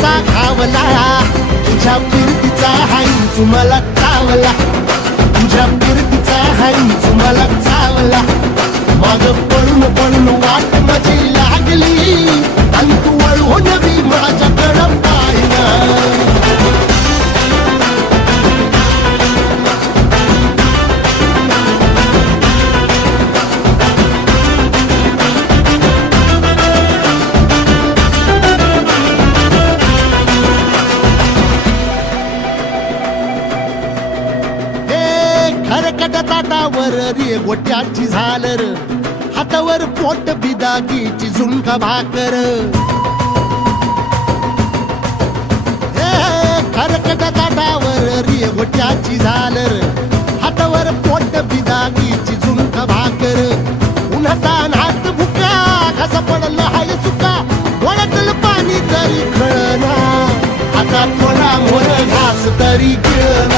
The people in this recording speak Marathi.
कसा घावला, तुझ्या फिरतीचा हाईच मला चावला, तुझ्या फिरतीचा हाईच मला चावला. माग पळून पळून वाट माझी लागली आणि तू वळून बी माझ्याकडं पाहिना. खरकट ताटावर रे गोट्याची झालर, हातावर पोट बिदागीची झुणका भाकर. खरकट ताटावर रे गोट्याची झालर, हातावर पोट बिदागीची झुणका भाकर. उन्हातान हात भुका, कसा पडलं हाय सुका, डोळ्यातलं पाणी तरी कळना, आता थोडा मोर घास तरी गिळना.